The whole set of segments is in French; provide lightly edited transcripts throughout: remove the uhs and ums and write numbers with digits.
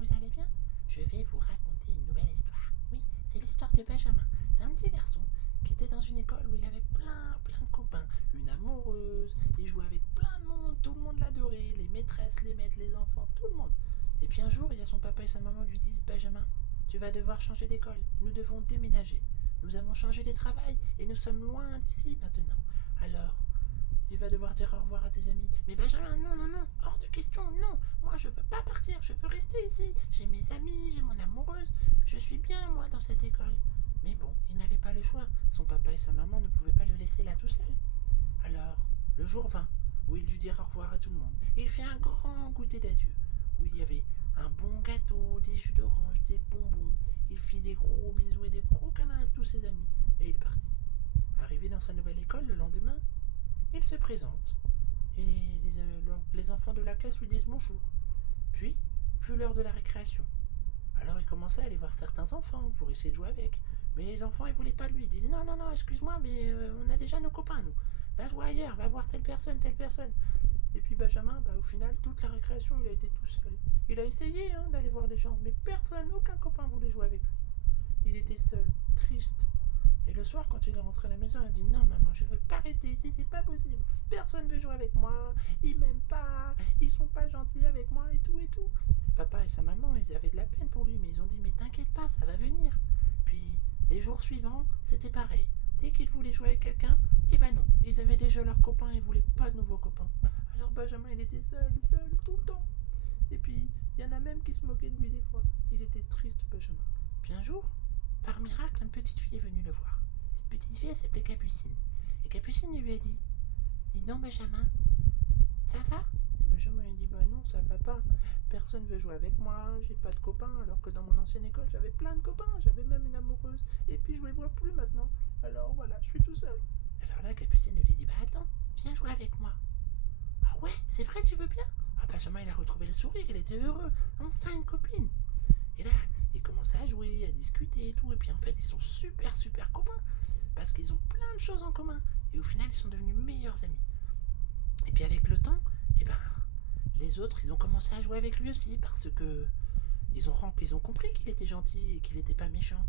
vous allez bien? Je vais vous raconter une nouvelle histoire. Oui, c'est l'histoire de Benjamin. C'est un petit garçon qui était dans une école où il avait plein de copains, une amoureuse, il jouait avec plein de monde, tout le monde l'adorait, les maîtresses, les maîtres, les enfants, tout le monde. Et puis un jour, il y a son papa et sa maman lui disent: Benjamin, tu vas devoir changer d'école, nous devons déménager. Nous avons changé de travail et nous sommes loin d'ici maintenant. Alors, tu vas devoir dire au revoir à tes amis. Mais Benjamin, non, non, non, hors de question, non. Moi, je veux pas partir, je veux rester ici. J'ai mes amis, j'ai mon amoureuse. Je suis bien, moi, dans cette école. Mais bon, il n'avait pas le choix. Son papa et sa maman ne pouvaient pas le laisser là tout seul. Alors, le jour vint, où il dut dire au revoir à tout le monde. Il fit un grand goûter d'adieu, où il y avait un bon gâteau, des jus d'orange, des bonbons. Il fit des gros bisous et des gros câlins à tous ses amis, et il partit. Arrivé dans sa nouvelle école le lendemain, il se présente, et les enfants de la classe lui disent bonjour. Puis, fut l'heure de la récréation. Alors il commençait à aller voir certains enfants pour essayer de jouer avec. Mais les enfants, ils voulaient pas de lui. Ils disaient non, non, non, excuse-moi, mais on a déjà nos copains, nous. Va jouer ailleurs, va voir telle personne, telle personne. Et puis Benjamin, au final, toute la récréation, il a été tout seul. Il a essayé d'aller voir des gens, mais personne, aucun copain voulait jouer avec lui. Il était seul, triste. Et le soir, quand il est rentré à la maison, il a dit non, maman, je veux pas rester ici, c'est pas possible. Personne veut jouer avec moi, ils m'aiment pas, ils sont pas gentils avec moi et tout et tout. Ses papa et sa maman, ils avaient de la peine pour lui, mais ils ont dit mais t'inquiète pas, ça va venir. Puis les jours suivants, c'était pareil. Dès qu'ils voulaient jouer avec quelqu'un, eh ben non, ils avaient déjà leurs copains, ils voulaient pas de nouveaux copains. Alors Benjamin, il était seul, tout le temps. Et puis, il y en a même qui se moquaient de lui des fois. Il était triste, Benjamin. Puis un jour, par miracle, une petite fille est venue le voir. Cette petite fille, elle s'appelait Capucine. Et Capucine lui a dit: dis donc, Benjamin, ça va? Et Benjamin il dit: bah non, ça va pas. Personne veut jouer avec moi, j'ai pas de copains, alors que dans mon ancienne école, j'avais plein de copains, j'avais même une amoureuse. Et puis je les vois plus maintenant. Alors voilà, je suis tout seul. Alors là, Capucine lui dit: bah attends, viens jouer avec moi. Ah ouais, c'est vrai, tu veux bien? Ah, Benjamin, il a retrouvé le sourire, il était heureux. Enfin une copine. Et là, ils commencent à jouer, à discuter et tout. Et puis en fait, ils sont super copains. Parce qu'ils ont plein de choses en commun. Et au final, ils sont devenus meilleurs amis. Et puis avec le temps, eh ben, les autres, ils ont commencé à jouer avec lui aussi. Parce que ils ont compris qu'il était gentil et qu'il n'était pas méchant.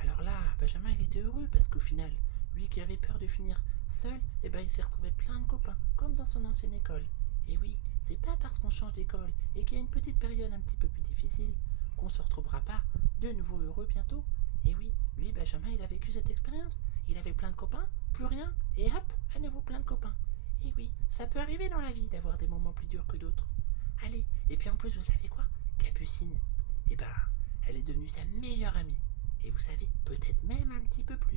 Alors là, Benjamin, il était heureux parce qu'au final, lui qui avait peur de finir seul, eh ben, il s'est retrouvé plein de copains, comme dans son ancienne école. Et oui, c'est pas parce qu'on change d'école et qu'il y a une petite période un petit peu plus difficile qu'on se retrouvera pas de nouveau heureux bientôt. Et oui, lui, Benjamin, il a vécu cette expérience. Il avait plein de copains, plus rien, et hop, à nouveau plein de copains. Et oui, ça peut arriver dans la vie d'avoir des moments plus durs que d'autres. Allez, et puis en plus, vous savez quoi? Capucine, eh ben, elle est devenue sa meilleure amie. Et vous savez, peut-être même un petit peu plus.